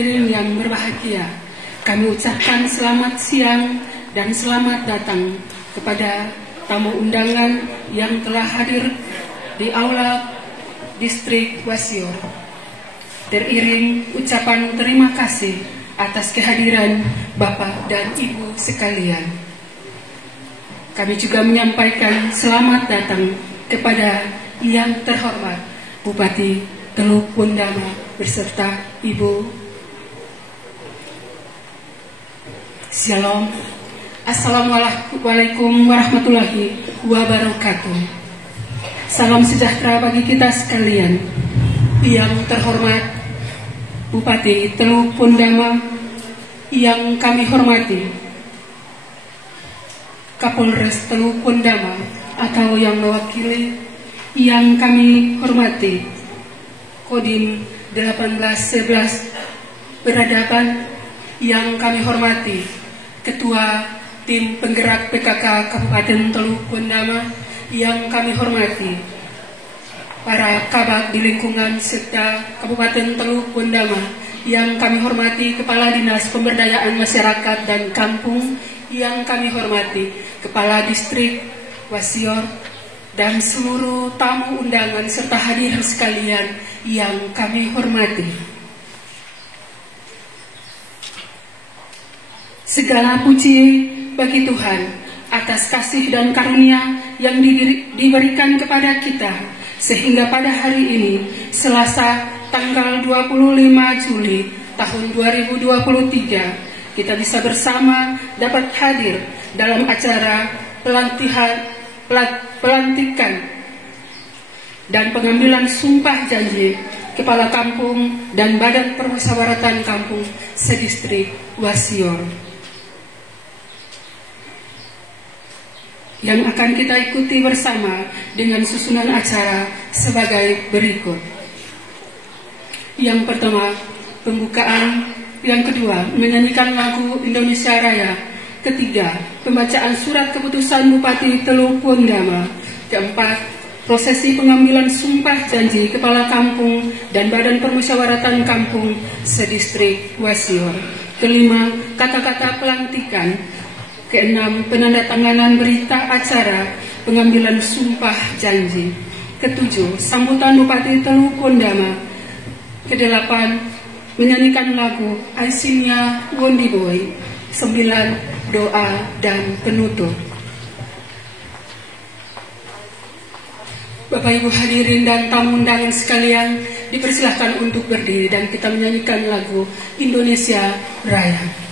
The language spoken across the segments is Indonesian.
hadirin yang berbahagia, kami ucapkan selamat siang dan selamat datang kepada tamu undangan yang telah hadir di Aula Distrik Wasior. Teriring ucapan terima kasih atas kehadiran Bapak dan Ibu sekalian. Kami juga menyampaikan selamat datang kepada yang terhormat Bupati Teluk Pundama beserta Ibu. Shalom. Assalamualaikum warahmatullahi wabarakatuh. Salam sejahtera bagi kita sekalian. Yang terhormat Bupati Teluk Pundama, yang kami hormati Kapolres Teluk Pundama atau yang mewakili, yang kami hormati Kodim 1811 Peradaban, yang kami hormati Ketua Tim Penggerak PKK Kabupaten Teluk Pundama, yang kami hormati para kabak di lingkungan serta Kabupaten Teluk Pundama, yang kami hormati Kepala Dinas Pemberdayaan Masyarakat dan Kampung, yang kami hormati Kepala Distrik Wasior, dan seluruh tamu undangan serta hadirin sekalian yang kami hormati. Segala puji bagi Tuhan atas kasih dan karunia yang diberikan kepada kita, sehingga pada hari ini, Selasa tanggal 25 Juli tahun 2023, kita bisa bersama dapat hadir dalam acara pelantikan dan pengambilan sumpah janji Kepala Kampung dan Badan Permusyawaratan Kampung Sedistrik Wasior, yang akan kita ikuti bersama dengan susunan acara sebagai berikut. Yang pertama, pembukaan. Yang kedua, menyanyikan lagu Indonesia Raya. Ketiga, pembacaan surat keputusan Bupati Teluk Pundama. Keempat, prosesi pengambilan sumpah janji Kepala Kampung dan Badan Permusyawaratan Kampung Sedistrik Wasior. Kelima, kata-kata pelantikan. Keenam, penandatanganan berita acara pengambilan sumpah janji. Ketujuh, sambutan Bupati Teluk Pundama. Kedelapan, menyanyikan lagu Aisynya Wondi Boy. 9, doa dan penutup. Bapak Ibu hadirin dan tamu undangan sekalian, dipersilahkan untuk berdiri dan kita menyanyikan lagu Indonesia Raya. Indonesia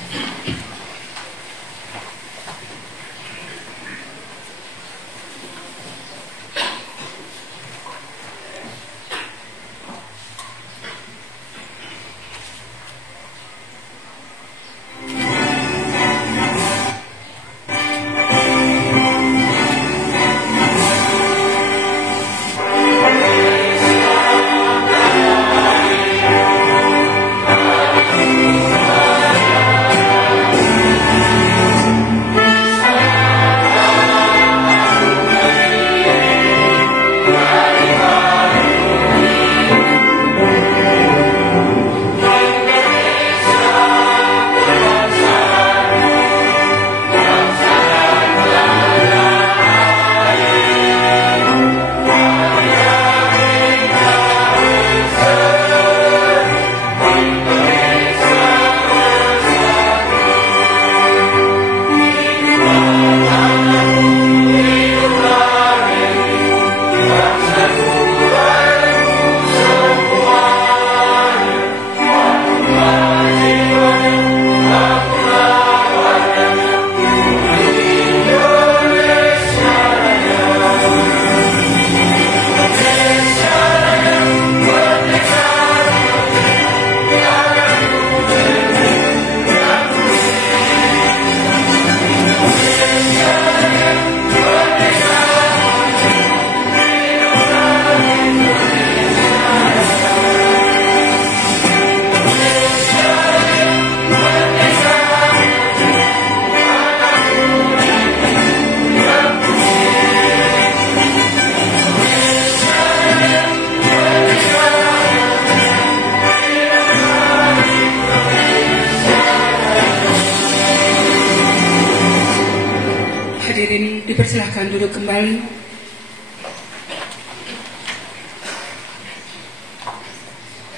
hadirin dipersilahkan duduk kembali.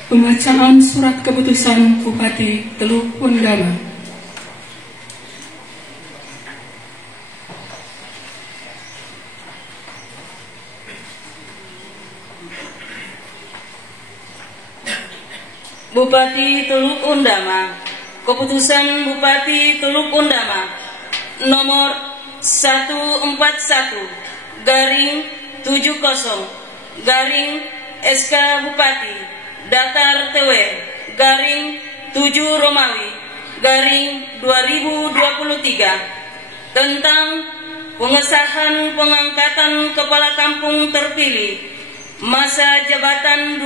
Pembacaan surat keputusan Bupati Teluk Pondama. Bupati Teluk Undama, keputusan Bupati Teluk Undama nomor 141/70 Bupati Datar TW /7 Romawi/2023 tentang pengesahan pengangkatan kepala kampung terpilih masa jabatan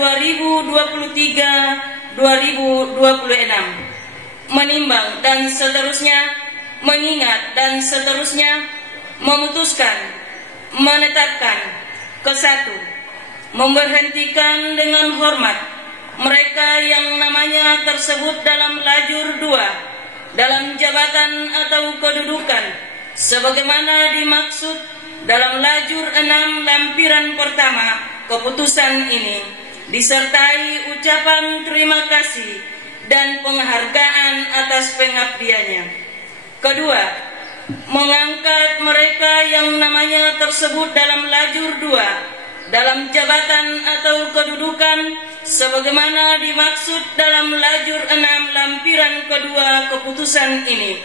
2023-2026, menimbang dan seterusnya, mengingat dan seterusnya, memutuskan, menetapkan, ke-1, memberhentikan dengan hormat mereka yang namanya tersebut dalam lajur 2 dalam jabatan atau kedudukan sebagaimana dimaksud dalam lajur 6 lampiran pertama keputusan ini, disertai ucapan terima kasih dan penghargaan atas pengabdiannya. Kedua, mengangkat mereka yang namanya tersebut dalam lajur 2 dalam jabatan atau kedudukan sebagaimana dimaksud dalam lajur 6 lampiran kedua keputusan ini.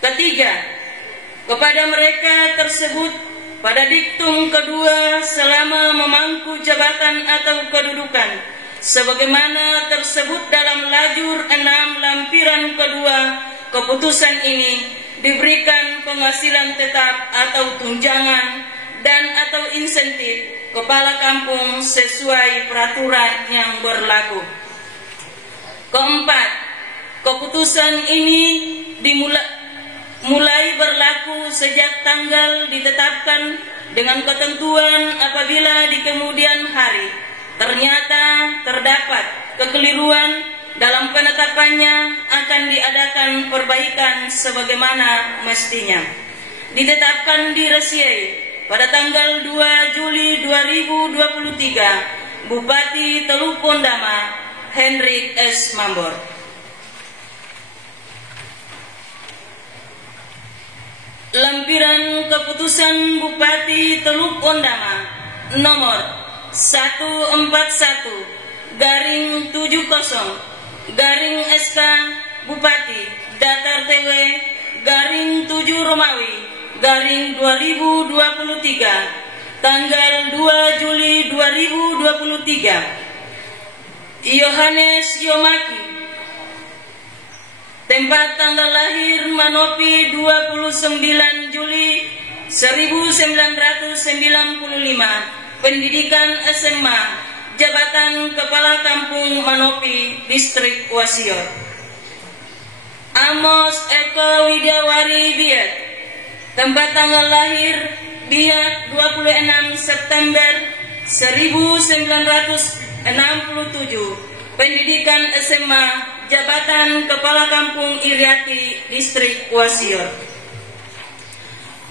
Ketiga, kepada mereka tersebut pada diktum kedua selama memangku jabatan atau kedudukan sebagaimana tersebut dalam lajur 6 lampiran kedua keputusan ini, diberikan penghasilan tetap atau tunjangan dan atau insentif kepala kampung sesuai peraturan yang berlaku. Keempat, keputusan ini mulai berlaku sejak tanggal ditetapkan dengan ketentuan apabila di kemudian hari ternyata terdapat kekeliruan dalam penetapannya akan diadakan perbaikan sebagaimana mestinya. Ditetapkan di Resiai pada tanggal 2 Juli 2023, Bupati Teluk Pondama Hendrik S. Mambor. Lampiran keputusan Bupati Teluk Pondama nomor 141/70 Bupati Datar TW /7 Romawi/2023 tanggal 2 Juli 2023. Yohanes Yomaki, tempat tanggal lahir Manopi 29 Juli 1995, pendidikan SMA, jabatan Kepala Kampung Manopi, Distrik Wasior. Amos Eko Widiawari Biak, tempat tanggal lahir Biak 26 September 1967, pendidikan SMA, jabatan Kepala Kampung Iriati, Distrik Wasior.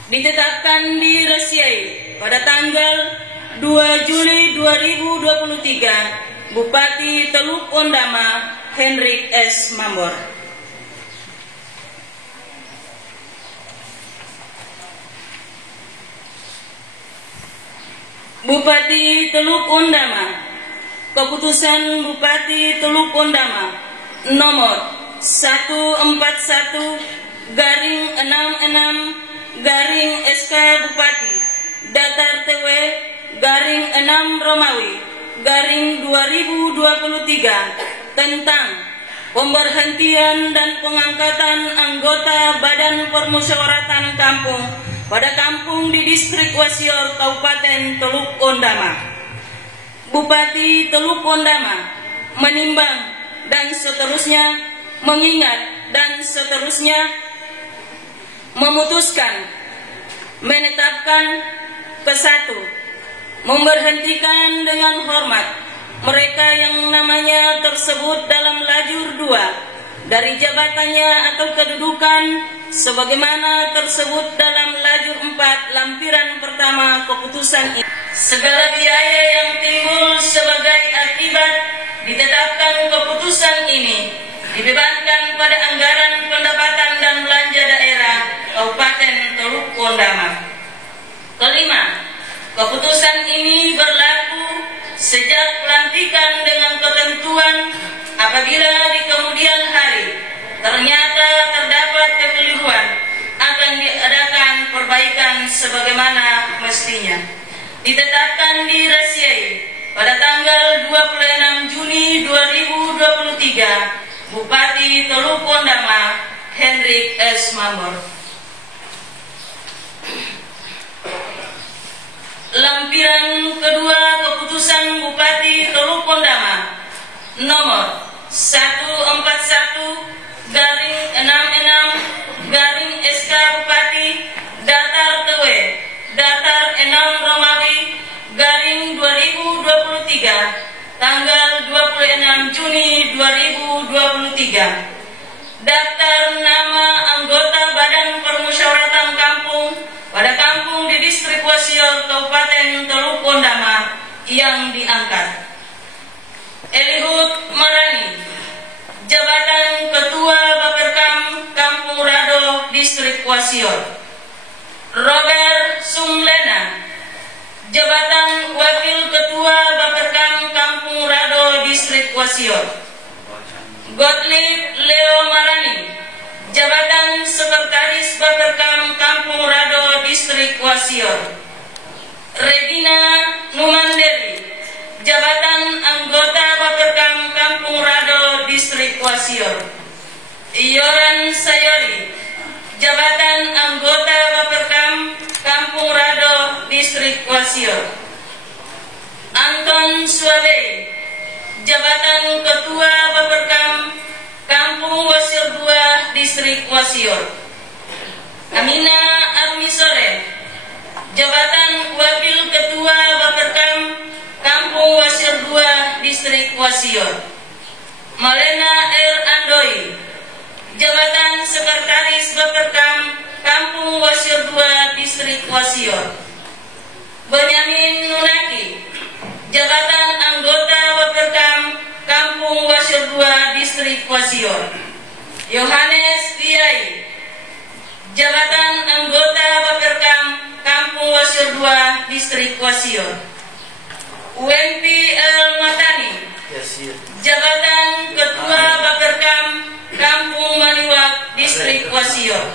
Ditetapkan di Resiai pada tanggal 2 Juli 2023, Bupati Teluk Pondama Hendrik S. Mambor. Bupati Teluk Pondama, keputusan Bupati Teluk Pondama nomor 141/66 Bupati Datar TW /6 Romawi/2023 tentang pemberhentian dan pengangkatan anggota Badan Permusyawaratan Kampung pada kampung di Distrik Wasior Kabupaten Teluk Pondama. Bupati Teluk Pondama menimbang dan seterusnya, mengingat dan seterusnya, memutuskan, menetapkan, ke-1, memberhentikan dengan hormat mereka yang namanya tersebut dalam lajur 2 dari jabatannya atau kedudukan sebagaimana tersebut dalam lajur 4 lampiran pertama keputusan ini. Segala biaya yang timbul sebagai akibat ditetapkan keputusan ini dibebankan pada anggaran pendapatan dan belanja daerah Kabupaten Teluk Pondama. Kelima, keputusan ini berlaku sejak pelantikan dengan ketentuan apabila di kemudian hari ternyata terdapat kekeliruan akan diadakan perbaikan sebagaimana mestinya. Ditetapkan dirahasiai pada tanggal 26 Juni 2023, Bupati Teluk Pondama Hendrik S. Mambor. Lampiran kedua keputusan Bupati Teluk Pondama nomor 141/66 Bupati Datar Tewe Datar Enam Romawi /2023 tanggal 26 Juni 2023. Daftar nama anggota Badan Permusyawaratan Kampung pada kampung di Distrik Wasior Kabupaten Teluk Pondama yang diangkat. Elihud Marani, jabatan Ketua Baperkam Kampung Rado Distrik Wasior. Robert Sumlena, jabatan Wakil Ketua Baperkam Kampung Rado Distrik Wasior. Gottlieb Leo Marani, jabatan Sekretaris Baperkam Kampung Rado Distrik Wasior. Regina Numanderi, jabatan anggota Baperkam Kampung Rado Distrik Wasior. Yoran Sayori, jabatan anggota Baperkam Kampung Rado Distrik Wasior. Anton Suabei, jabatan Ketua Baperkam Kampung Wasior 2 Distrik Wasior. Amina Armisore, jabatan Wakil Ketua Baperkam Kampung Wasior 2 Distrik Wasior. Malena R. Andoi, jabatan Sekretaris Baperkam Kampung Wasior 2 Distrik Wasior. Benyamin Nunaki, jabatan anggota Baperkam Kampung Wasior 2 Distrik Wasior. Yohanes Biai, jabatan anggota Baperkam Kampung Wasior 2 Distrik Wasior. UMP El Matani, jabatan Ketua Baperkam Kampung Maniwak Distrik Wasior.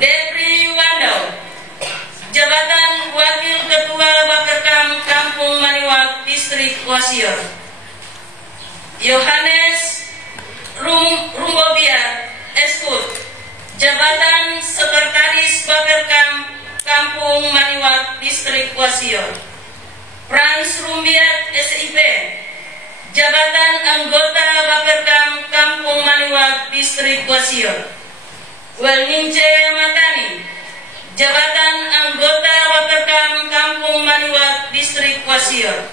Depri Wandau, jabatan Wakil Ketua Baperkam Kampung Maniwak Distrik Wasior. Yohanes Rumbobiar Eskut, jabatan Sekretaris Baperkam Kampung Maniwak Distrik Wasior. Frans Rumbiat SIP, jabatan anggota Baperkam Kampung Maniwak Distrik Wasior. Welmince Matani, jabatan anggota Baperkam Kampung Maniwak Distrik Wasior.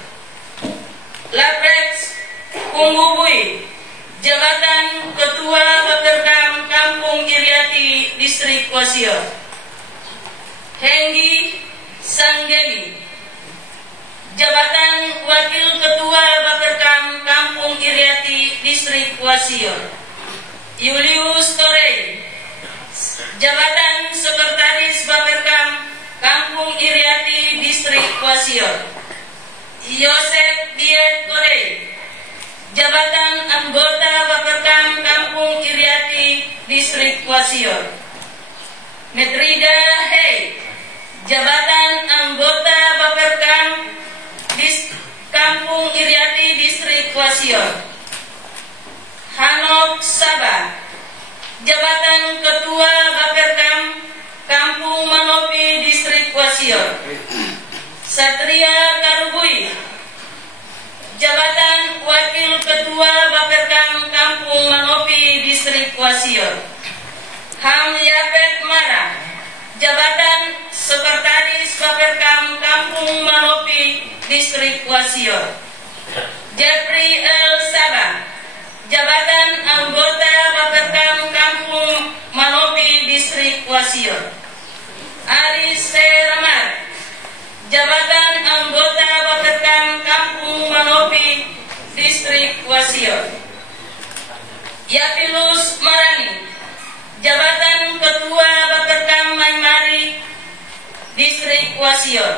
Laprex Kumbubui, jabatan Ketua Baperkam Kampung Iriati Distrik Wasior. Henggi Sanggeni, jabatan Wakil Ketua Baperkam Kampung Iriati Distrik Wasior. Julius Torei, jabatan Sekretaris Baperkam Kampung Iriati Distrik Wasior. Yosef Diet Korei, jabatan anggota Baperkam Kampung Iriati Distrik Wasior. Metrida Hei, jabatan anggota Baperkam Kampung Iriati Distrik Wasior. Hanok Sabah, jabatan Ketua Baperkam Kampung Manopi Distrik Wasior. Satria Karubui, jabatan Wakil Ketua Baperkam Kampung Manopi Distrik Wasior. Ham Yapet Mara, jabatan Sekretaris Baperkam Kampung Manopi Distrik Wasior. Jeffrey L. Sabah, jabatan anggota Baperkam Kampung Manopi Distrik Wasior. Aris Wasion. Yapilus Marani, jabatan Ketua Baperkam Maimari, Distrik Wasion.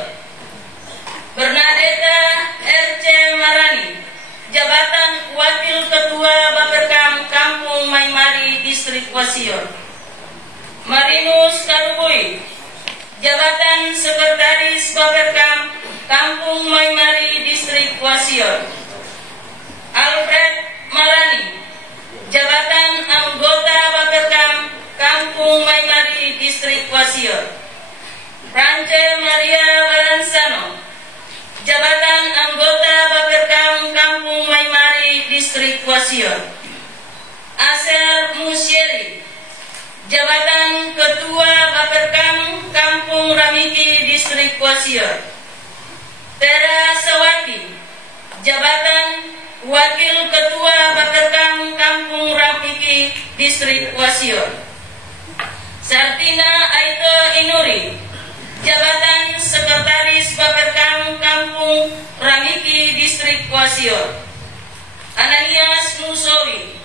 Bernadetta R.C. Marani, jabatan Wakil Ketua Baperkam Kampung Maimari, Distrik Wasion. Marinus Karubui, jabatan Sekretaris Baperkam Kampung Maimari, Distrik Wasion. Alfred Marani, jabatan Anggota Baperkam Kampung Maimari, Distrik Wasion. Rance Maria Baransano, jabatan Anggota Baperkam Kampung Maimari, Distrik Wasion. Aser Musyeri, jabatan Ketua Baperkam Kampung Ramiki, Distrik Wasion. Tera Sawati, jabatan Wakil Ketua Baperkam Kampung Ramiki, Distrik Wasion. Sartina Aito Inuri, jabatan Sekretaris Baperkam Kampung Ramiki, Distrik Wasion. Ananias Musowi,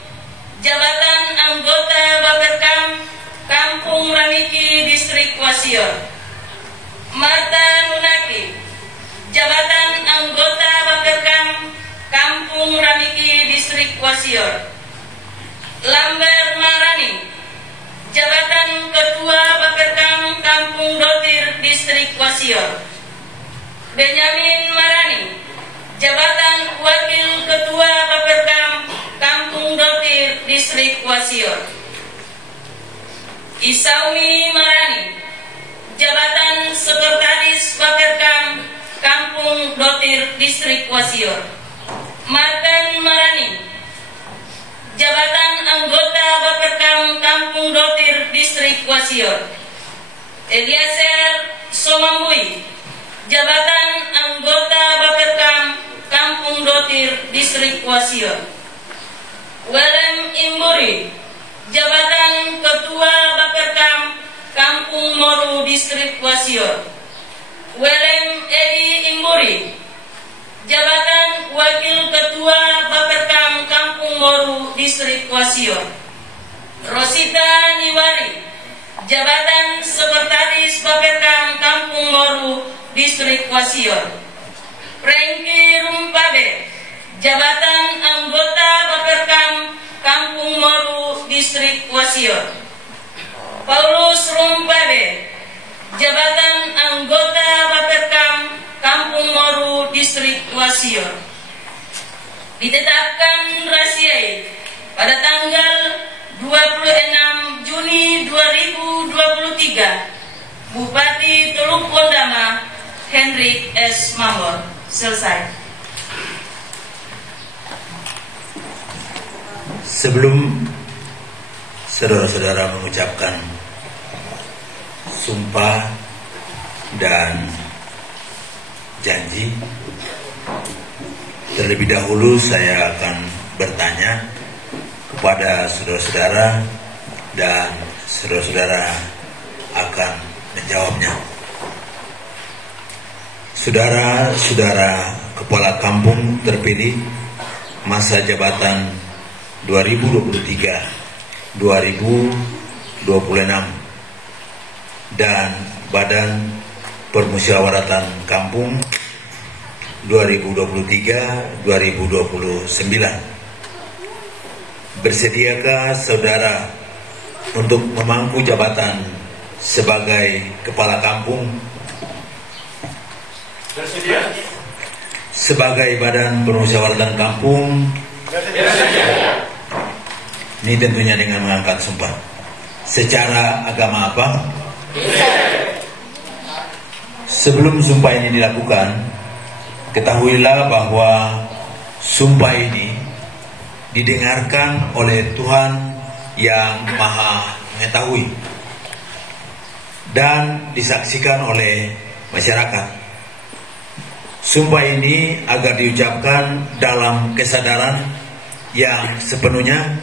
jabatan Anggota Baperkam Kampung Ramiki, Distrik Wasion. Marta Nunaki, jabatan Anggota Baperkam Kampung Ramiki, Distrik Wasion. Lambert Marani, jabatan Ketua Baperkam Kampung Dotir, Distrik Wasion. Benyamin Marani, jabatan Wakil Ketua Baperkam Kampung Dotir, Distrik Wasion. Isaumi Marani, jabatan Sekretaris Baperkam Kampung Dotir, Distrik Wasion. Martin Marani, jabatan Anggota Baperkam Kampung Dotir, Distrik Wasion. Eliezer Somambui, jabatan Anggota Baperkam Kampung Dotir, Distrik Wasion. Welem Imburi, jabatan Ketua Baperkam Kampung Moru, Distrik Wasion. Welem Edi Imburi, jabatan Wakil Ketua Baperkam Kampung Moru, Distrik Wasion. Rosita Niwari, jabatan Sekretaris Baperkam Kampung Moru, Distrik Wasion. Prengki Rumpabe, jabatan Anggota Baperkam Kampung Moru, Distrik Wasion. Paulus Rumpabe, jabatan Anggota Baperkam Kampung Moru, Distrik Wasion. Ditetapkan rasiai pada tanggal 26 Juni 2023, Bupati Teluk Pondama Hendrik S. Mambor. Selesai. Sebelum saudara-saudara mengucapkan sumpah dan janji, terlebih dahulu saya akan bertanya kepada saudara-saudara dan saudara-saudara akan menjawabnya. Saudara-saudara kepala kampung terpilih masa jabatan 2023-2026 dan Badan Permusyawaratan Kampung 2023-2029. Bersediakah saudara untuk memangku jabatan sebagai kepala kampung? Bersedia. Sebagai Badan Permusyawaratan Kampung? Bersedia. Ini tentunya dengan mengangkat sumpah. Secara agama apa? Sebelum sumpah ini dilakukan, ketahuilah bahwa sumpah ini didengarkan oleh Tuhan yang Maha Mengetahui dan disaksikan oleh masyarakat. Sumpah ini agar diucapkan dalam kesadaran yang sepenuhnya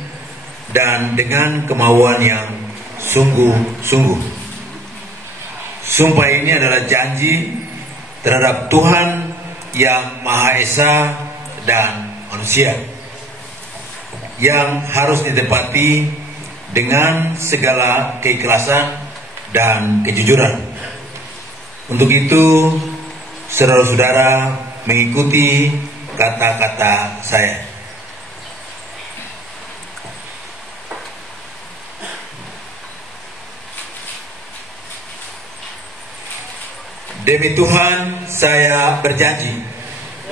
dan dengan kemauan yang sungguh-sungguh. Sumpah ini adalah janji terhadap Tuhan yang Maha Esa dan manusia, yang harus ditepati dengan segala keikhlasan dan kejujuran. Untuk itu, saudara-saudara mengikuti kata-kata saya. Demi Tuhan, saya berjanji.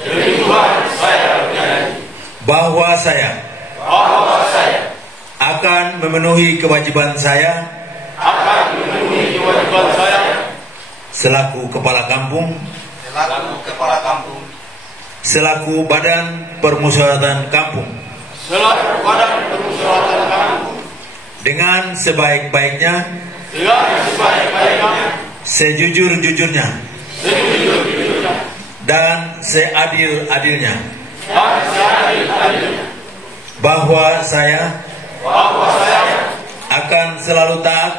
Demi Tuhan, saya berjanji. Bahwa saya akan memenuhi kewajiban saya. Selaku kepala kampung. Selaku badan permusyawaratan kampung. Dengan sebaik-baiknya. Sejujur-jujurnya dan seadil-adilnya, bahwa saya akan selalu taat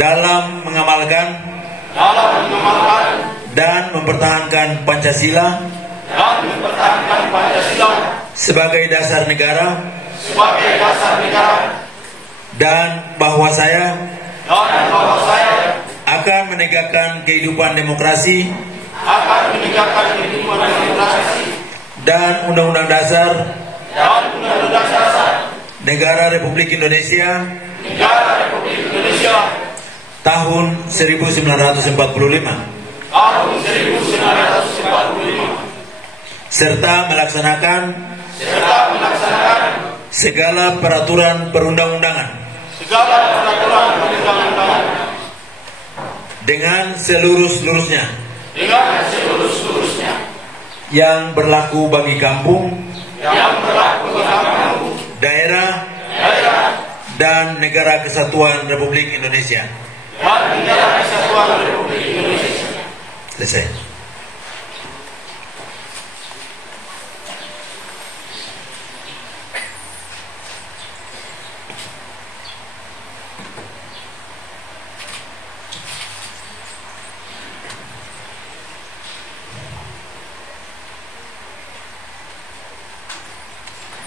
dalam mengamalkan dan mempertahankan Pancasila sebagai dasar negara, dan bahwa saya akan menegakkan kehidupan demokrasi dan Undang-Undang Dasar Negara Republik Indonesia tahun 1945 serta melaksanakan segala peraturan perundang-undangan dengan seluruh-seluruhnya yang berlaku bagi kampung, daerah, dan negara kesatuan Republik Indonesia. Selesai.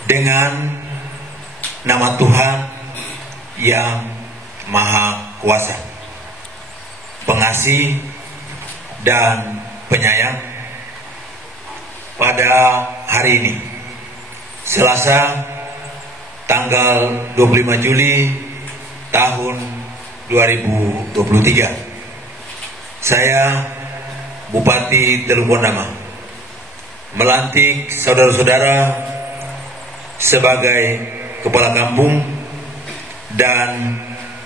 Dengan nama Tuhan yang Maha Kuasa, Pengasih dan Penyayang, pada hari ini, Selasa, tanggal 25 Juli tahun 2023, saya Bupati Teluk Pondama melantik saudara-saudara sebagai kepala kampung dan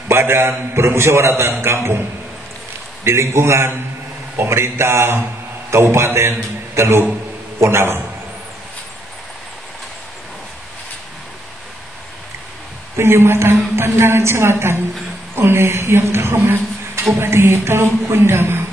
badan permusyawaratan kampung di lingkungan pemerintah Kabupaten Teluk Pondama. Penyematan tanda jabatan oleh Yang Terhormat Bupati Teluk Pondama.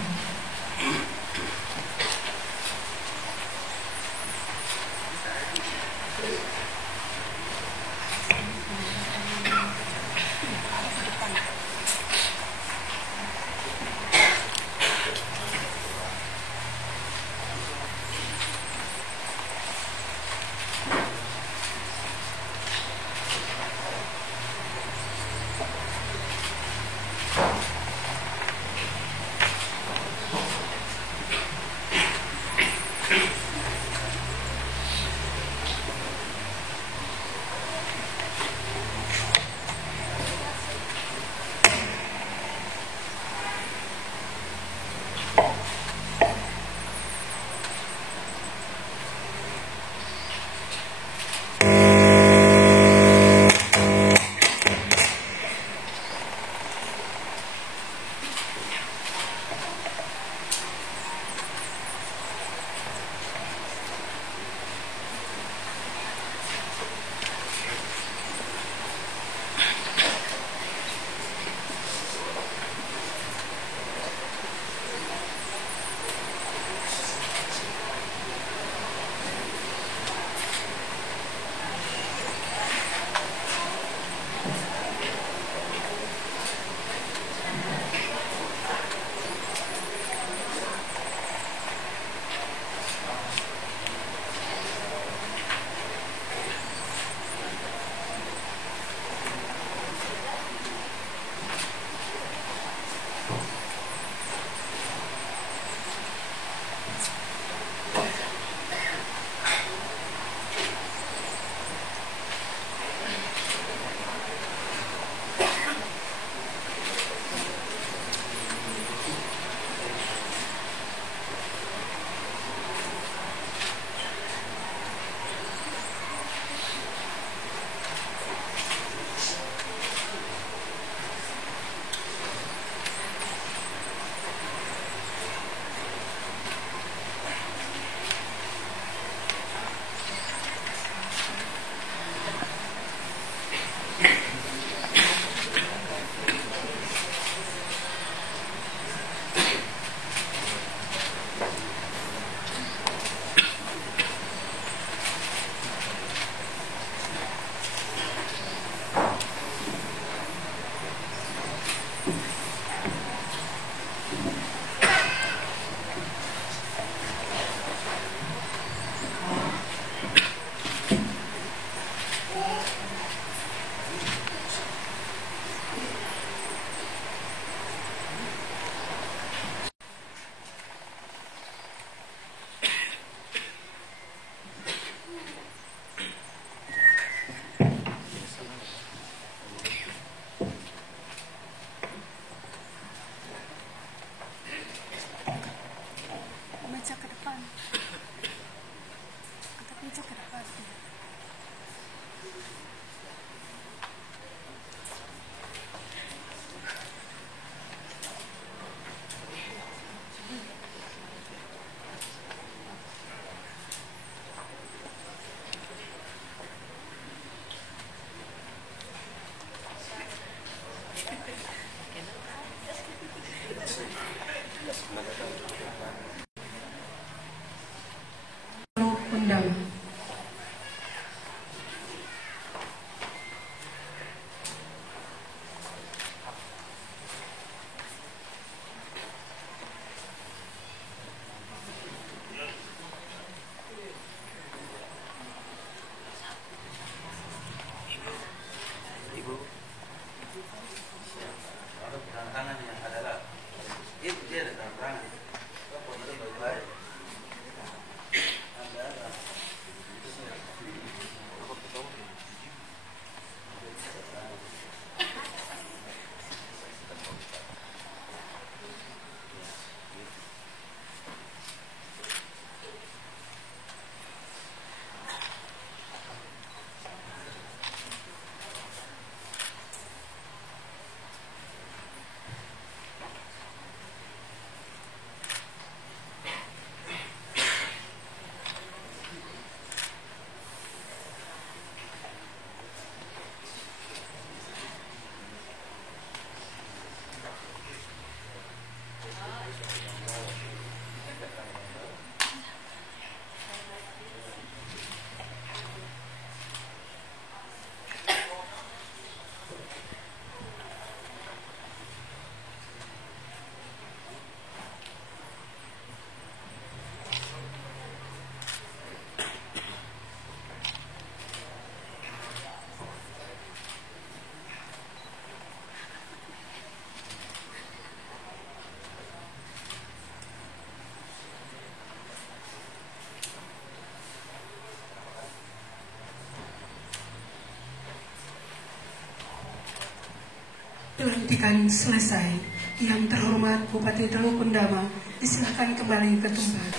dibuktikan selesai. Yang terhormat Bupati Teluk Kundama, disilahkan kembali ke tempat.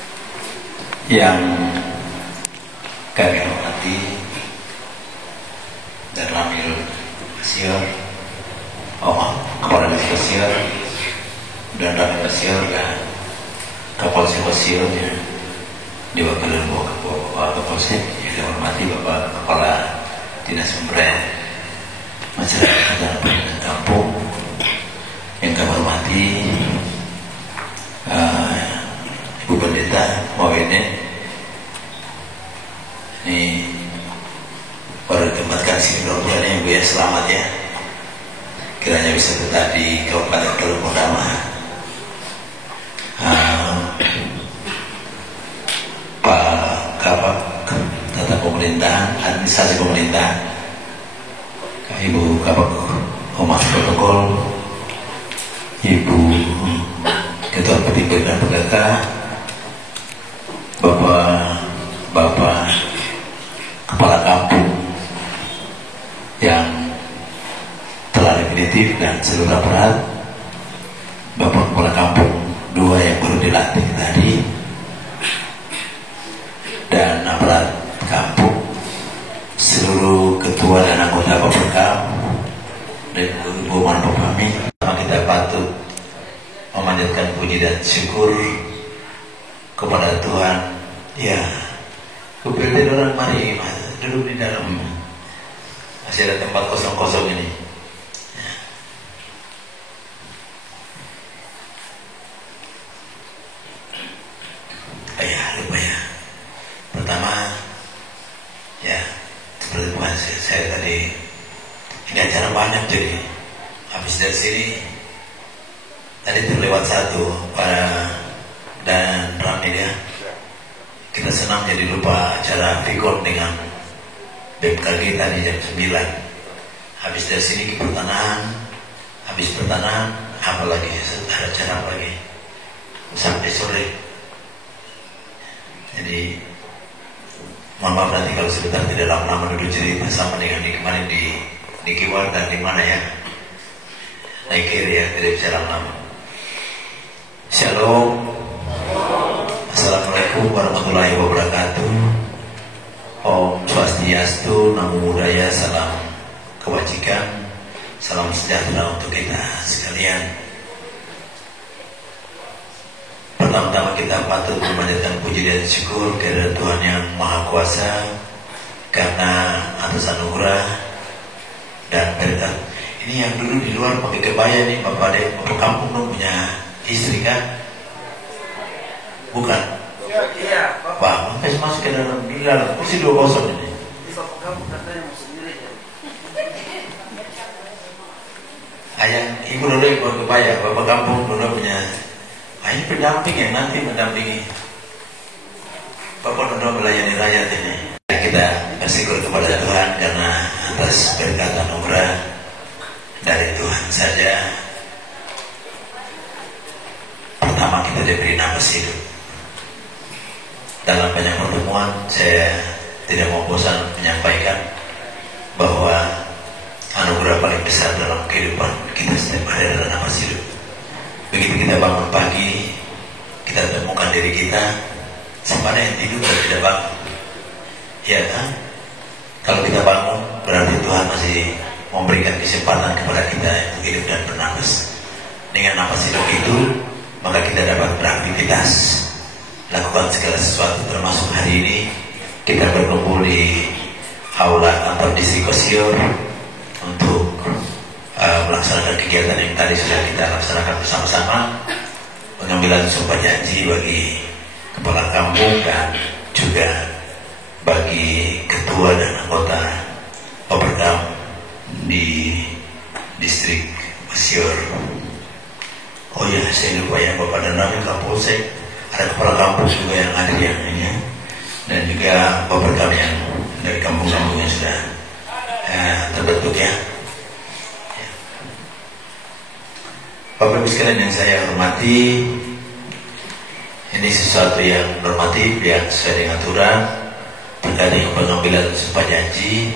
Yang kami hormati dan Ramil Basior, Kepala Desa Basior dan Ramil Basior dan Kapolsek Basior yang diwakili Bapak Kapolsek, yang dihormati Bapak Kepala Dinas Pemberdayaan Masyarakat dan Pendidikan Kampung, yang kami hormati Ibu Pendeta Mawene. Ini baru ditempatkan sini bulan-bulannya Ibu ya, selamat ya. Kiranya bisa betah di Kabupaten Teluk Kundama. Pak Kabak Tata Pemerintahan, Administrasi Pemerintahan, Ibu Kabak Humas Protokol, Ibu Ketua Petikur dan PKK, Bapak Kepala Kampung yang telah definitif dan seluruh aparat, Bapak Kepala Kampung 2 yang baru dilantik tadi, dan aparat kampung, seluruh ketua dan anggota Bapakam dan Ibu Manpopami. Kita patut memanjatkan puji dan syukur kepada Tuhan. Ya, kupilih orang, mari duduk di dalam, masih ada tempat kosong-kosong ini. Lupa ya. Pertama, ya seperti bukan saya tadi, ini acara banyak, jadi habis dari sini tadi terlewat satu pada dan Ramil ya. Kita senang jadi lupa acara Vikon dengan BMKG tadi jam 9. Habis dari sini ke pertanahan, habis pertanahan apa lagi? Ada acara apa lagi? Sampai sore. Jadi mohon maaf nanti kalau sebentar tidak lama-lama duduk cerita sama dengan di kemarin di Kiwar dan di mana ya, naik kiri ya, tidak bisa lama-lama. Shalom. Assalamualaikum warahmatullahi wabarakatuh. Om Swastiastu, Namo Buddhaya, salam kebajikan, salam sejahtera untuk kita sekalian. Pertama-tama kita patut memanjatkan puji dan syukur kepada Tuhan yang Maha Kuasa karena atas anugerah dan berkat. Ini yang dulu di luar pakai kebaya nih, Bapak kampung dong punya istri kan? Bukan? Iya. Pak, makanya masuk ke dalam kursi 20 ini. Ayah, ibu dulu yang pakai kebaya, Bapak kampung dulu punya. Ini pendamping yang nanti mendampingi Bapak Dodo melayani rakyat ini. Kita bersyukur kepada Tuhan karena atas berkat anugerah dari Tuhan saja. Pertama kita diberi nafas hidup. Dalam banyak pertemuan saya tidak mau bosan menyampaikan bahwa anugerah paling besar dalam kehidupan kita setiap hari adalah nafas hidup. Begitu kita bangun pagi, kita temukan diri kita, siapa yang tidur dan tidak bangun. Ya kan? Kalau kita bangun, berarti Tuhan masih memberikan kesempatan kepada kita untuk hidup dan bernapas. Dengan napas hidup itu, maka kita dapat beraktivitas, lakukan segala sesuatu, termasuk hari ini kita berkumpul di aula kantor distrik Kosior untuk melaksanakan kegiatan yang tadi sudah kita laksanakan bersama-sama, pengambilan sumpah janji bagi kepala kampung dan juga bagi ketua dan anggota Poperdam di distrik Basior. Oh ya, saya lupa ya, Bapak dan Ramil Kapolsek, ada kepala kampung juga yang hadir yang ini ya, dan juga Poperdam yang dari kampung-kampung yang sudah terbentuk ya. Bapak Ibu sekalian yang saya hormati, ini sesuatu yang normatif yang sesuai dengan aturan terkait dengan pengambilan sumpah janji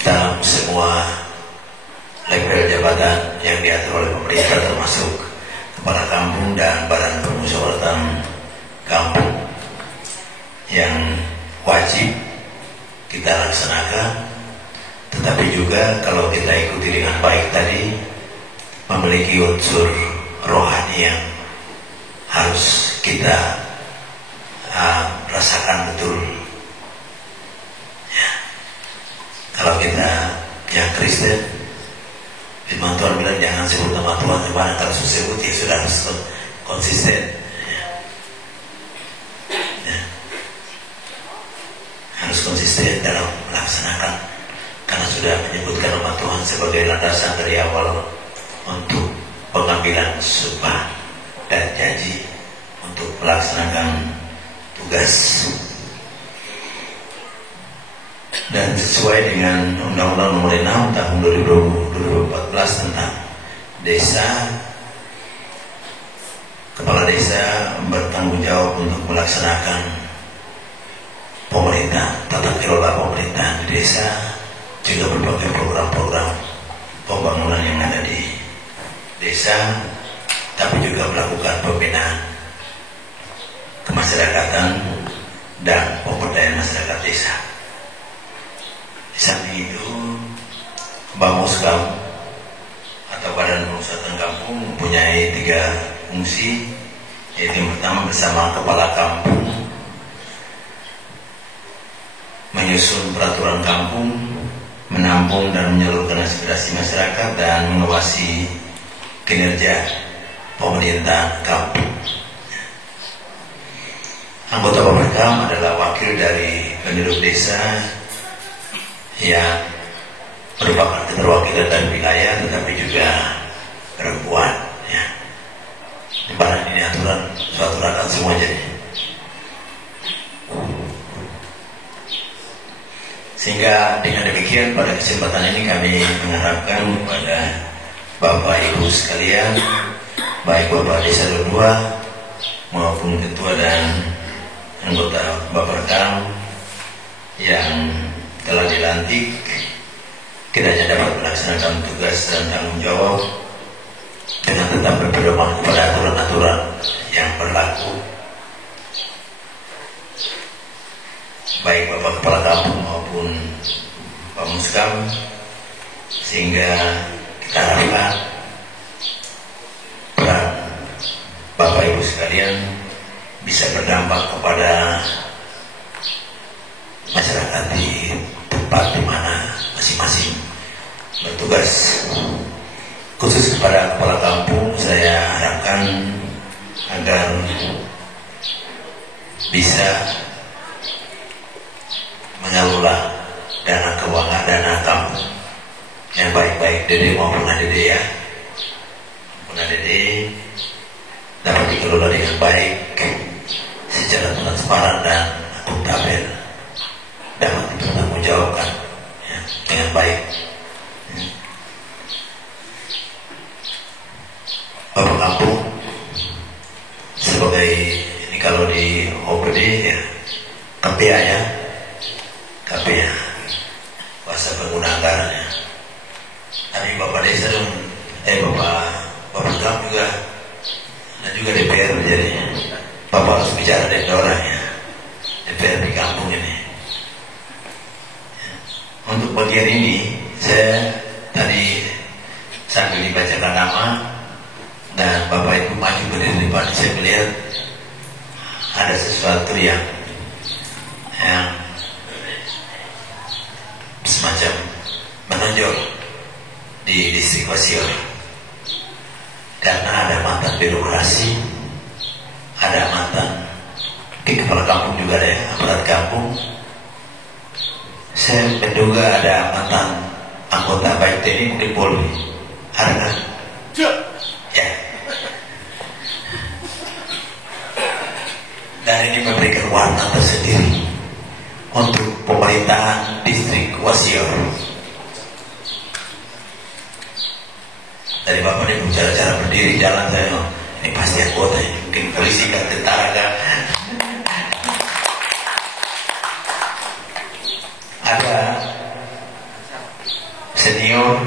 dalam semua level jabatan yang diatur oleh pemerintah, termasuk kepala kampung dan badan permusyawaratan kampung, yang wajib kita laksanakan. Tetapi juga kalau kita ikuti dengan baik tadi, memiliki unsur rohani yang harus kita rasakan betul. Ya. Kalau kita yang Kristen, firman Tuhan bilang jangan sebut nama Tuhan sembarangan. Kalau sebut ya sudah harus konsisten. Ya. Ya. Harus konsisten dalam melaksanakan, karena sudah menyebutkan nama Tuhan sebagai landasan dari awal untuk pengambilan sumpah dan janji untuk melaksanakan tugas. Dan sesuai dengan Undang-Undang Nomor 6 Tahun 2014 tentang desa, kepala desa bertanggung jawab untuk melaksanakan pemerintah, tata kelola pemerintahan di desa, juga berbagai program-program pembangunan yang ada di desa, tapi juga melakukan pembinaan kemasyarakatan dan pemberdayaan masyarakat desa. Di samping itu, Bamuskam atau Badan Permusyawaratan Kampung mempunyai 3 fungsi, yaitu yang pertama bersama kepala kampung menyusun peraturan kampung, menampung dan menyalurkan aspirasi masyarakat, dan mengawasi kinerja pemerintah kampung. Anggota Baperkam adalah wakil dari penduduk desa yang merupakan keterwakilan dari wilayah, tetapi juga perempuan. Ya. Di mana ini aturan suatu rakyat semua jadi. Sehingga dengan demikian pada kesempatan ini kami mengharapkan kepada Bapak Ibu sekalian, baik Bapak Desa 22 maupun Ketua dan anggota Baperkam yang telah dilantik, kiranya dapat melaksanakan tugas dan tanggung jawab dengan tetap berpedoman kepada aturan-aturan yang berlaku, baik Bapak Kepala Kampung maupun Pak Muskam, sehingga kita harapkan peran Bapak Ibu sekalian bisa berdampak kepada masyarakat di tempat di mana masing-masing bertugas. Khusus kepada kepala kampung, saya harapkan agar bisa mengelola dana keuangan, dana kampung yang baik-baik, DD maupun ADD ya, maupun ADD dapat dikelola dengan baik secara transparan dan akuntabel, dapat dipertanggungjawabkan ya, dengan baik. Bapak kampung sebagai ini kalau di OPD ya KPA ya, KPA kuasa pengguna anggarannya. Tapi Bapak Desa dan Bapak Kampung juga dan juga DPR, jadi Bapak harus bicara dengan orangnya, DPR di kampung ini. Untuk bagian ini saya tadi sambil dibacakan nama dan Bapak Ibu maju berdiri di depan, saya melihat ada sesuatu yang semacam menonjol di distrik Wasior, karena ada mantan birokrasi, ada mantan kepala kampung juga, ada aparat kampung. Saya menduga ada mantan anggota baik TNI, mungkin Polri, ada kan? Ya. Dan ini memberikan warna tersendiri untuk pemerintahan distrik Wasior. Dari Bapak ini cara-cara berdiri jalan, saya ini pasti anggota ini, mungkin polisi kan, tentara kan. Ada senior,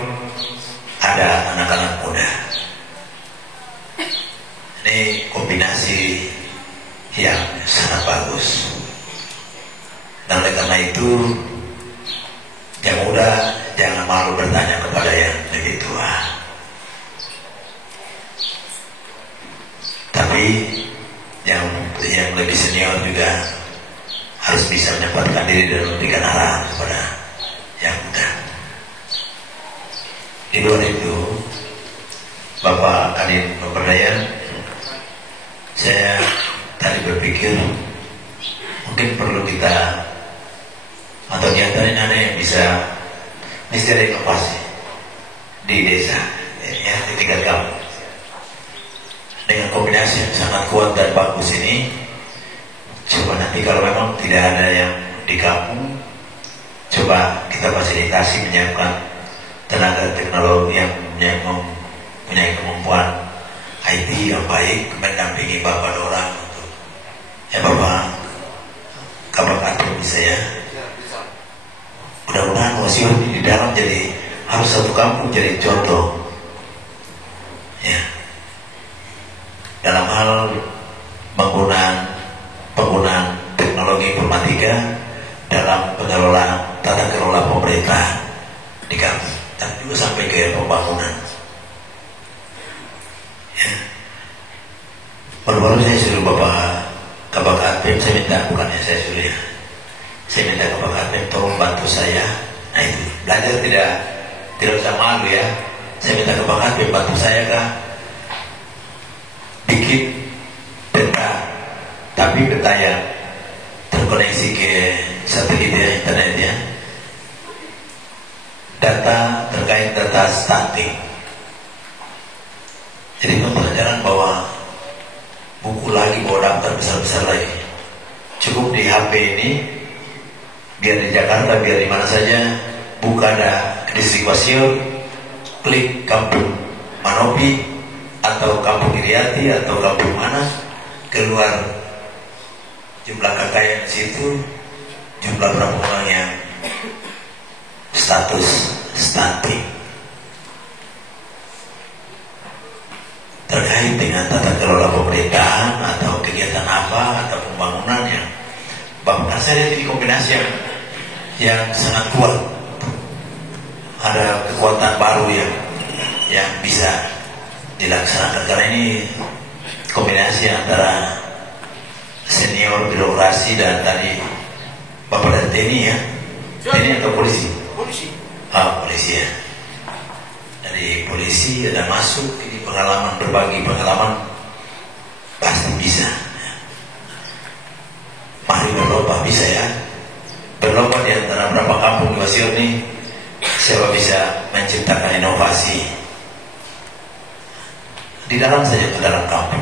ada anak-anak muda. Ini kombinasi yang sangat bagus. Dan oleh karena itu, yang muda jangan malu bertanya kepada yang lebih tua. Tapi yang lebih senior juga harus bisa menyempatkan diri dan memberikan arahan kepada yang muda. Di luar itu, Bapak Kadin Pemberdayaan, saya tadi berpikir mungkin perlu kita, atau diantaranya ada yang bisa misteri inovasi di desa, ya, di tingkat kampung. Dengan kombinasi yang sangat kuat dan bagus ini, coba nanti kalau memang tidak ada yang di kampung, coba kita fasilitasi menyiapkan tenaga teknologi yang mempunyai kemampuan IT yang baik, mendampingi Bapak Dorang untuk Bapak Kabak Atur bisa ya. Mudah-mudahan wasiat di dalam jadi harus satu kampung jadi contoh ya, dalam hal penggunaan teknologi informatika dalam tata kelola pemerintah di kampung dan juga sampai ke pembangunan. Ya. Baru-baru saya suruh Bapak Kabak Adpem, saya minta, bukannya saya suruh ya, saya minta Kabak Adpem tolong bantu saya. Nah itu belajar tidak usah malu ya. Saya minta Kabak Adpem bantu saya kah bikin peta, tapi peta yang terkoneksi ke satelit ya, internet ya, data terkait data stunting. Jadi pembelajaran bahwa buku lagi, bawa daftar besar-besar lagi. Cukup di HP ini, biar di Jakarta, biar di mana saja, buka ada distrik Wasior, klik kampung Manopi atau kampung Iriati atau kampung mana, keluar jumlah kakak di situ, jumlah berapa orang yang status stunting. Terkait dengan tata kelola pemerintahan atau kegiatan apa atau pembangunan yang bahkan saya lihat ini kombinasi yang sangat kuat. Ada kekuatan baru yang bisa dilaksanakan karena ini kombinasi antara senior birokrasi dan tadi Bapak dari TNI ya, TNI atau polisi? Polisi ya. Dari polisi ada masuk ini pengalaman, berbagi pengalaman, pasti bisa. Mari berlomba, bisa ya. Berlomba di antara berapa kampung di Wasior ini, siapa bisa menciptakan inovasi di dalam saja, ke dalam kampung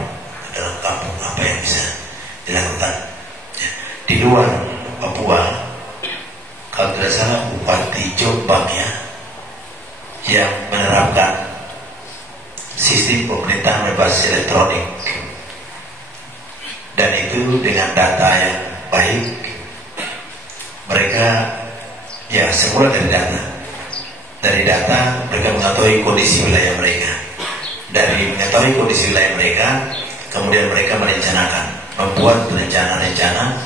apa yang bisa dilakukan. Di luar Papua, kalau tidak salah Bupati Jombang ya, yang menerapkan sistem pemerintahan berbasis elektronik, dan itu dengan data yang baik. Mereka ya semula dari data mereka mengetahui kondisi wilayah mereka. Dari mengetahui kondisi wilayah mereka, kemudian mereka merencanakan, membuat rencana-rencana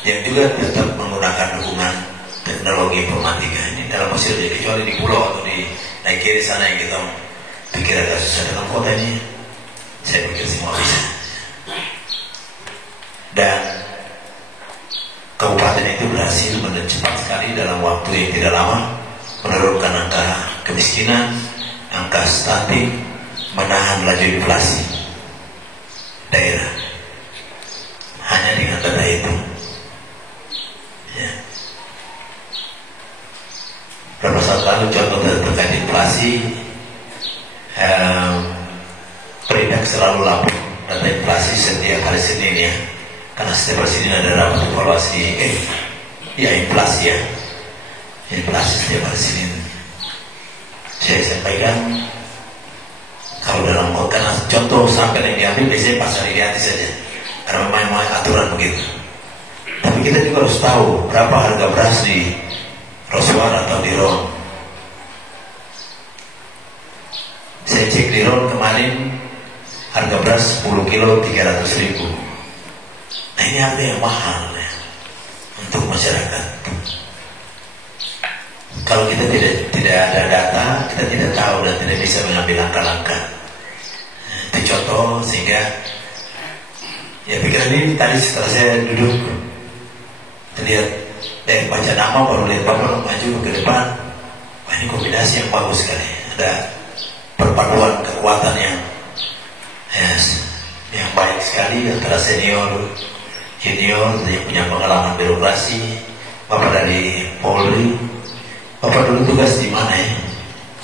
yang juga tetap menggunakan dukungan teknologi informatika. Ini dalam Mesir, kecuali di pulau atau di Nigeria sana yang kita pikir agak susah, dalam kota ini saya pikir semua bisa. Dan kabupaten itu berhasil cepat sekali dalam waktu yang tidak lama menurunkan angka kemiskinan, angka stunting, menahan laju inflasi daerah hanya dengan data itu ya. Beberapa saat lalu contoh terkait inflasi, Peridak selalu lapor data inflasi setiap hari Senin ya, karena setiap hari Senin ada rapat evaluasi inflasi ya, inflasi setiap hari Senin. Saya sampaikan kalau dalam karena contoh sampai yang diambil biasanya pasar Iriati saja, karena memang aturan begitu. Tapi kita juga harus tahu berapa harga beras di Roswar atau di Ron. saya cek di RON kemarin harga beras 10 kilo 300.000. Nah ini harga yang mahal ya untuk masyarakat. Kalau kita tidak ada data, kita tidak tahu dan tidak bisa mengambil langkah-langkah. Itu contoh sehingga ya pikiran ini tadi setelah saya duduk lihat baca nama baru lihat Bapak maju ke depan. Wah ini kombinasi yang bagus sekali. Ada perpaduan kekuatan yang baik sekali antara senior yang punya pengalaman birokrasi. Bapak dari Polri. Bapak dulu tugas di mana ya?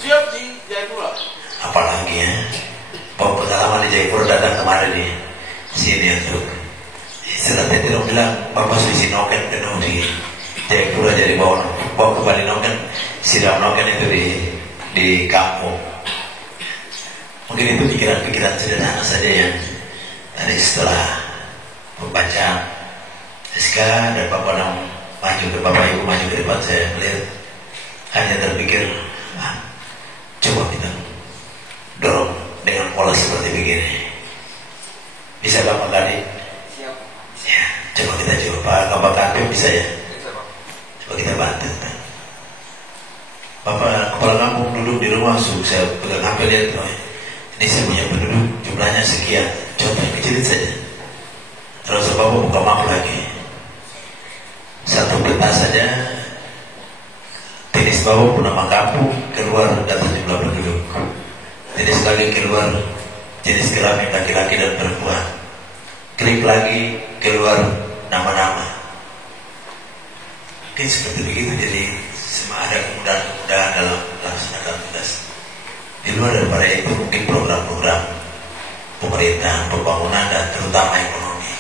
Siap di Jayapura. Apalagi ya? Bapak pengalaman di Jayapura datang kemarin di sini untuk setelah tidak bilang Bapak sudah noken penuh di Jayapura jadi bawa kembali noken sidang noken itu di kampung. Mungkin itu pikiran-pikiran sederhana saja yang tadi setelah membaca SK dan Bapak maju ke Bapak Ibu maju ke depan, saya melihat hanya terpikir coba kita dorong dengan pola seperti begini. Bisa Bapak Kadin? Siap. Ya, coba kita coba Bapak Kadin bisa ya? Coba kita bantu. Bapak kepala kampung duduk di rumah, saya pegang HP lihat, ini saya punya penduduk jumlahnya sekian, contoh yang kecil saja. Terus Bapak buka map lagi, satu peta saja, tenis Bapak nama kampung, keluar data jumlah penduduk, tenis lagi keluar jenis kelamin laki-laki dan perempuan, klik lagi keluar nama-nama. Mungkin seperti begitu, jadi semua ada kemudahan-kemudahan dalam melaksanakan tugas. Di luar daripada itu mungkin program-program pemerintahan, pembangunan dan terutama ekonomi.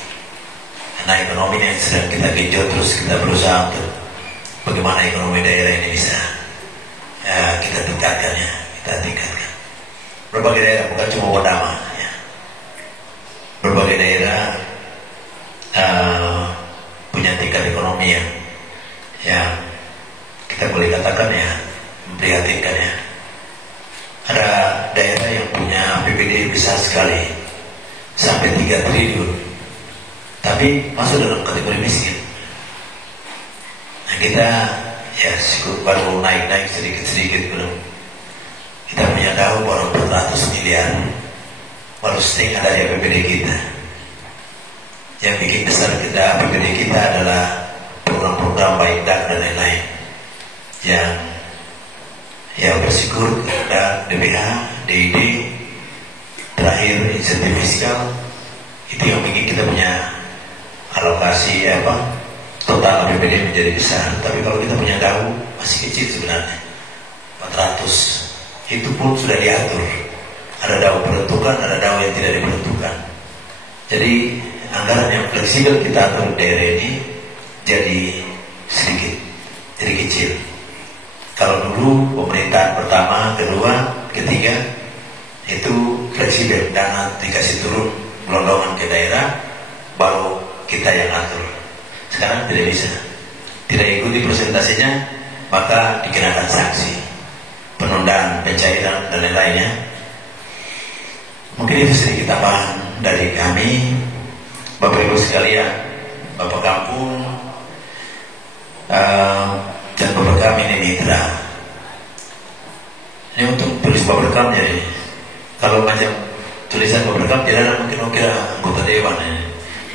Karena ekonomi yang sedang kita genjot, terus kita berusaha untuk bagaimana ekonomi daerah ini bisa kita tingkatkan ya, kita tingkatkan. Berbagai daerah bukan cuma Wadama ya. Berbagai daerah punya tingkat ekonomi yang kita boleh katakan ya memprihatinkan ya. Ada daerah yang punya APBD besar sekali sampai 3 triliun, tapi masuk dalam kategori miskin. Nah kita ya baru naik sedikit belum. Kita punya tahu baru 400 miliar, baru setengah dari APBD kita. Yang bikin besar kita APBD kita adalah program-program baik dan lain-lain yang bersyukur kepada DBH, DID, terakhir insentif fiskal, itu yang bikin kita punya alokasi total APBD menjadi besar. Tapi kalau kita punya tahu masih kecil sebenarnya, 400, itu pun sudah diatur. Ada DAU peruntukan, ada DAU yang tidak diperuntukkan. Jadi anggaran yang fleksibel kita atur daerah ini jadi sedikit, jadi kecil. Kalau dulu pemerintahan pertama, kedua, ketiga itu fleksibel, dana dikasih turun gelondongan ke daerah, baru kita yang atur. Sekarang tidak bisa, tidak ikuti presentasinya, maka dikenakan sanksi, penundaan pencairan dan lain-lainnya. Mungkin itu sedikit tambahan dari kami, Bapak Ibu sekalian, Bapak Kampung, dan Bapak kami ini mitra. Ini untuk tulis Bapak Rekam, jadi kalau macam tulisan Bapak Rekam tidak ada mungkin kira anggota dewan ya.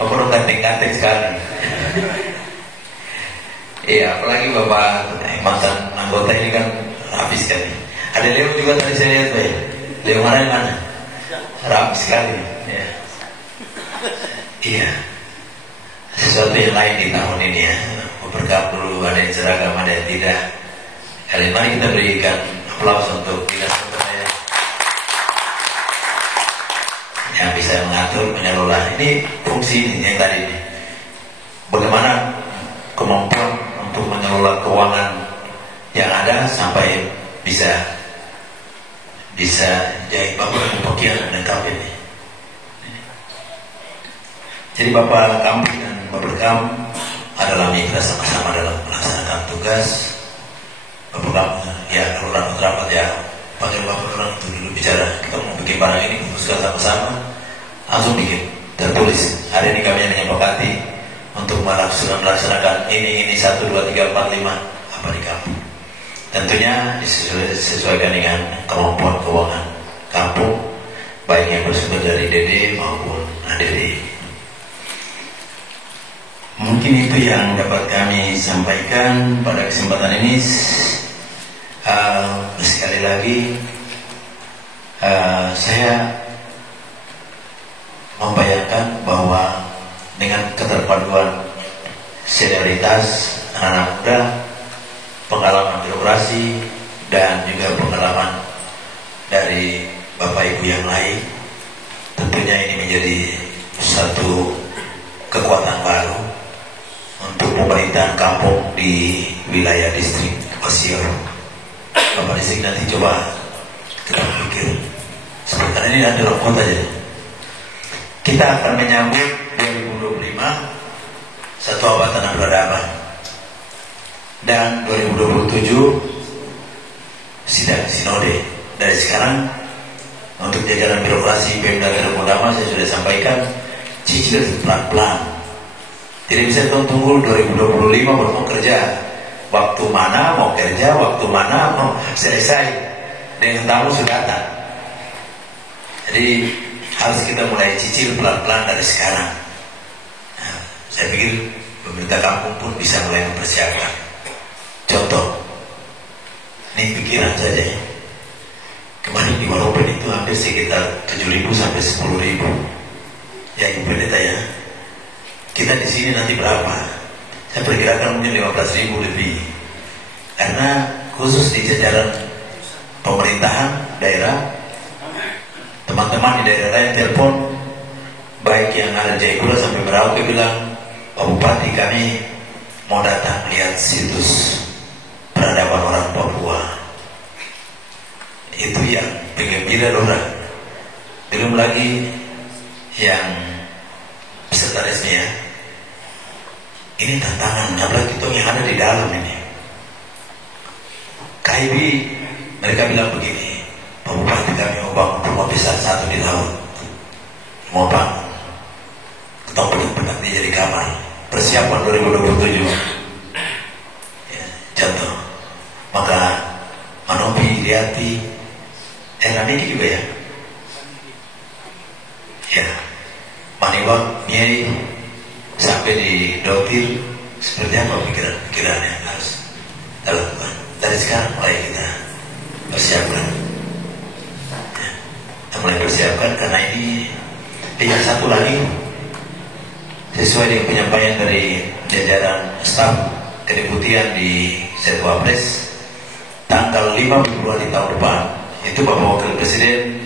Bapak Rekam ganteng-ganteng sekali. Iya, apalagi Bapak mantan anggota ini kan habis sekali. Ada Leo juga tadi saya lihat, Leo mana? Rapi sekali. Ya. Iya. Sesuatu yang lain di tahun ini ya. Berkam dulu, ada yang seragam, ada yang tidak. Kali mari kita berikan aplaus untuk dinas pertanian yang bisa mengatur, mengelola. Ini fungsi yang tadi ini. Bagaimana kemampuan untuk mengelola keuangan yang ada sampai bisa jadi Bapak pembagian lengkap ini. Jadi Bapak Kampi dan Bapak Rekam adalah mitra sama-sama dalam melaksanakan tugas. Bapak Kampi ya kalau rapat ya panggil bapak orang itu dulu bicara, kita mau bikin barang ini, putuskan sama-sama, langsung bikin, tertulis. Hari ini kami menyepakati untuk melaksanakan ini 1, 2, 3, 4, 5 apa di kampung. Tentunya disesuaikan dengan kemampuan keuangan kampung, baik yang bersumber dari DD maupun ADD. Mungkin itu yang dapat kami sampaikan pada kesempatan ini. Sekali lagi saya membayangkan bahwa dengan keterpaduan senioritas anak muda, pengalaman birokrasi, dan juga pengalaman dari Bapak Ibu yang lain, tentunya ini menjadi satu kekuatan baru untuk pemerintahan kampung di wilayah distrik Osior. Bapak distrik nanti coba kita pikir, sebenarnya ini adalah kota aja. Kita akan menyambut 2025 satu abad tanah peradaban, dan 2027 sidang sinode. Dari sekarang untuk jajaran birokrasi Pemda Kedung Utama saya sudah sampaikan, cicil pelan-pelan. Tidak bisa tunggu 2025 baru mau kerja. Waktu mana mau kerja, waktu mana mau selesai, dengan tamu sudah datang. Jadi harus kita mulai cicil pelan-pelan dari sekarang. Nah, saya pikir pemerintah kampung pun bisa mulai mempersiapkan. Contoh, ini pikiran saja. Kemarin di Waropen itu hampir sekitar 7.000 sampai 10.000. Ya Ibu Pendeta ya. Kita di sini nanti berapa? Saya perkirakan mungkin 15.000 lebih. Karena khusus di jajaran pemerintahan daerah, teman-teman di daerah lain telepon, baik yang ada di Jayapura sampai Merauke bilang, Pak Bupati kami mau datang lihat situs peradaban orang Papua. Itu yang penggembira orang. Belum lagi yang peserta resmi ya. Ini tantangan, apalagi itu yang ada di dalam ini. KIB mereka bilang begini, Pak Bupati kami mau bangun rumah besar satu di laut, mau bangun, kita benar-benar dia jadi kamar, persiapan 2027. Ya, contoh, maka Manopi, Riati, Nandiki juga ya, ya, Maniwak, Miei, sampai di Dotir, seperti apa pikirannya harus dilakukan. Dari sekarang mulai kita persiapkan, ya, kita mulai persiapkan karena ini yang satu lagi sesuai dengan penyampaian dari jajaran staf kedeputian di Setwapres, tanggal 5 Februari tahun depan itu Bapak Wakil Presiden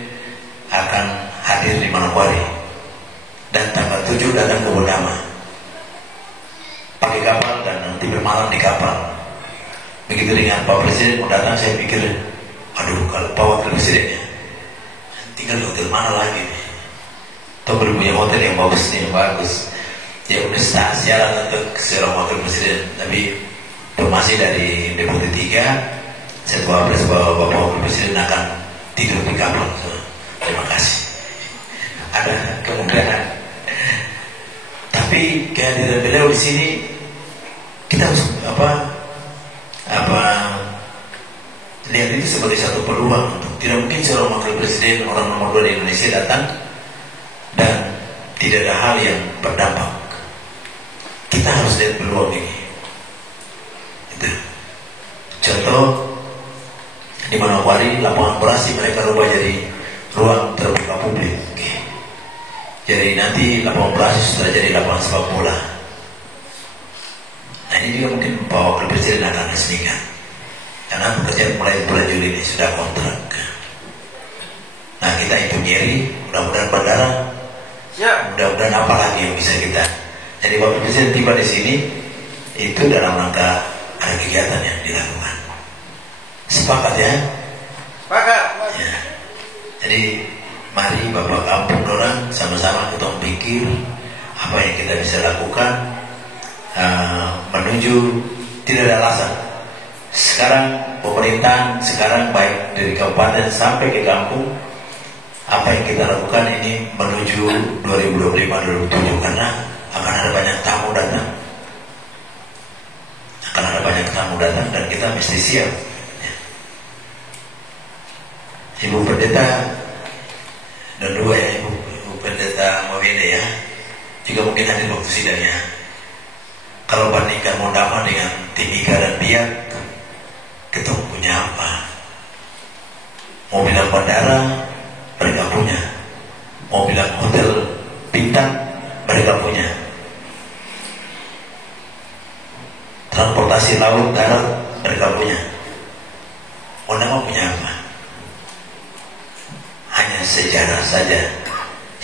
akan hadir di Manokwari, dan tanggal 7 datang ke Bondama pakai kapal dan nanti bermalam di kapal. Begitu dengan Pak Presiden mau datang, saya pikir, aduh kalau Pak Wakil Presidennya tinggal di hotel mana lagi nih? Atau belum punya hotel yang bagus nih, yang bagus. Ya udah siaran untuk seorang Wakil Presiden, tapi informasi dari Deputi 3 Setua Pres bahwa Bapak Wakil Presiden akan tidur di kapal. So, terima kasih. Ada kemungkinan. Tapi kehadiran beliau di sini kita harus lihat itu sebagai satu peluang. Tidak mungkin seorang Wakil Presiden, orang nomor 2 di Indonesia datang dan tidak ada hal yang berdampak. Kita harus lihat peluang ini. Itu. Contoh, di Manokwari lapangan operasi mereka rubah jadi ruang terbuka publik. Jadi nanti lapangan operasi sudah jadi lapangan sepak bola. Nah ini juga mungkin Pak Wakil Presiden akan resmikan, karena pekerjaan mulai bulan Juli ini sudah kontrak. Nah kita itu nyeri, mudah-mudahan bandara, ya, mudah-mudahan apa lagi yang bisa kita. Jadi Wakil Presiden tiba di sini itu dalam rangka ada kegiatan yang dilakukan. Sepakat ya? Sepakat. Ya. Jadi mari Bapak kampung orang sama-sama kita pikir apa yang kita bisa lakukan menuju, tidak ada alasan. Sekarang pemerintahan sekarang baik dari kabupaten sampai ke kampung, apa yang kita lakukan ini menuju 2025-2027 karena akan ada banyak tamu datang. Akan ada banyak tamu datang dan kita mesti siap. Ibu Pendeta dan dua ya, Ibu Pendeta Mawede ya, juga mungkin hadir waktu sidangnya. Kalau bandingkan Mondama dengan Timika dan Biak, kita punya apa? Mau bilang bandara, mereka punya. Mau bilang hotel bintang, mereka punya. Transportasi laut, darat, mereka punya. Mondama punya apa? Hanya sejarah saja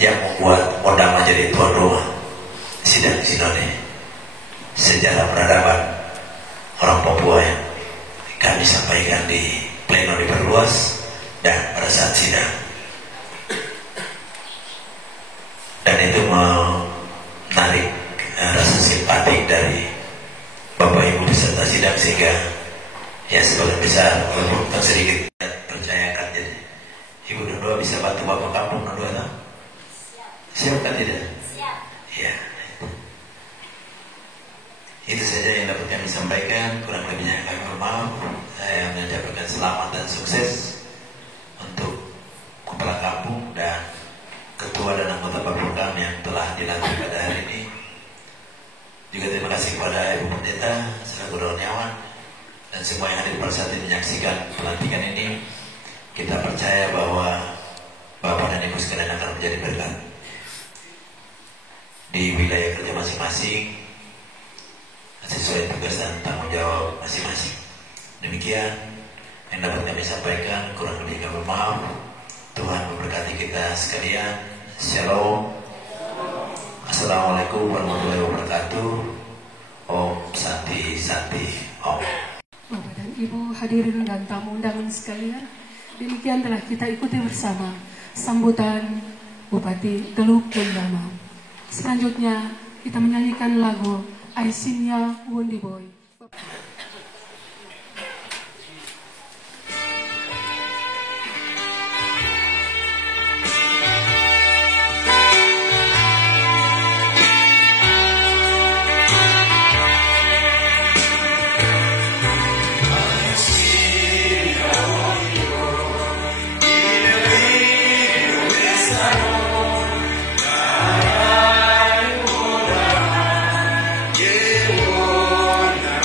yang membuat Mondama jadi tuan rumah sidang sinode. Sejarah peradaban orang Papua yang kami sampaikan di pleno diperluas dan pada saat sidang, dan itu menarik rasa simpatik dari Bapak Ibu peserta sidang sehingga ya sebagian besar walaupun sedikit percayakan. Jadi Ibu dua bisa bantu Bapak kampung dua tak? Siap kan tidak? Siap. Ya. Itu saja yang dapat kami sampaikan. Kurang lebihnya kami mohon maaf. Saya mengucapkan selamat dan sukses untuk kepala kampung dan ketua dan anggota Bapurkam yang telah dilantik pada hari ini. Juga terima kasih kepada Ibu Pendeta selaku Daunyawan dan semua yang hadir pada saat ini menyaksikan pelantikan ini. Kita percaya bahwa Bapak dan Ibu sekalian akan menjadi berkat di wilayah kerja masing-masing sesuai tugas dan tanggung jawab masing-masing. Demikian yang dapat kami sampaikan. Kurang lebih kami maaf. Tuhan memberkati kita sekalian. Shalom. Assalamualaikum warahmatullahi wabarakatuh. Om Santi Santi Om. Bapak dan Ibu hadirin dan tamu undangan sekalian, demikian telah kita ikuti bersama sambutan Bupati Teluk Mondama. Selanjutnya kita menyanyikan lagu Aisinya Wundi Boy. Yeah.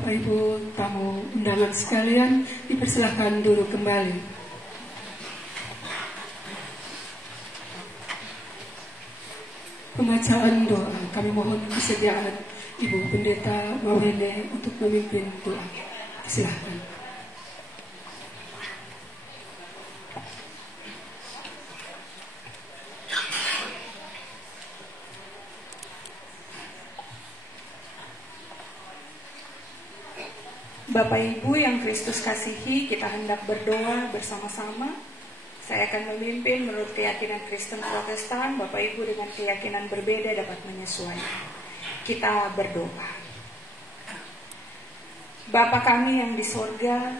Bapak Ibu tamu undangan sekalian, dipersilahkan duduk kembali. Pembacaan doa, kami mohon kesediaan Ibu Pendeta Mawene untuk memimpin doa. Silahkan. Bapak Ibu yang Kristus kasihi, kita hendak berdoa bersama-sama. Saya akan memimpin menurut keyakinan Kristen Protestan. Bapak Ibu dengan keyakinan berbeda dapat menyesuaikan. Kita berdoa. Bapa kami yang di sorga,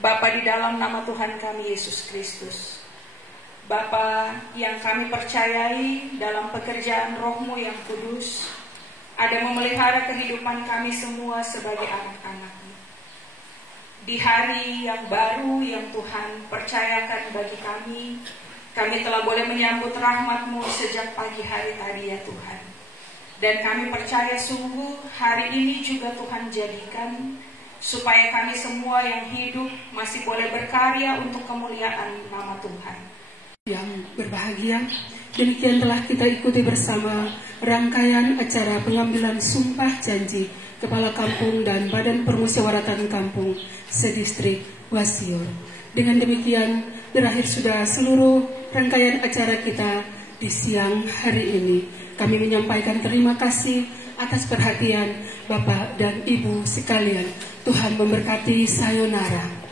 Bapa di dalam nama Tuhan kami Yesus Kristus, Bapa yang kami percayai dalam pekerjaan Roh-Mu yang kudus, ada memelihara kehidupan kami semua sebagai anak-anak. Di hari yang baru yang Tuhan percayakan bagi kami telah boleh menyambut rahmat-Mu sejak pagi hari tadi ya Tuhan. Dan kami percaya sungguh hari ini juga Tuhan jadikan supaya kami semua yang hidup masih boleh berkarya untuk kemuliaan nama Tuhan. Yang berbahagia, demikian telah kita ikuti bersama rangkaian acara pengambilan sumpah janji Kepala Kampung dan Badan Permusyawaratan Kampung sedistrik Wasior. Dengan demikian berakhir sudah seluruh rangkaian acara kita di siang hari ini. Kami menyampaikan terima kasih atas perhatian Bapak dan Ibu sekalian. Tuhan memberkati. Sayonara.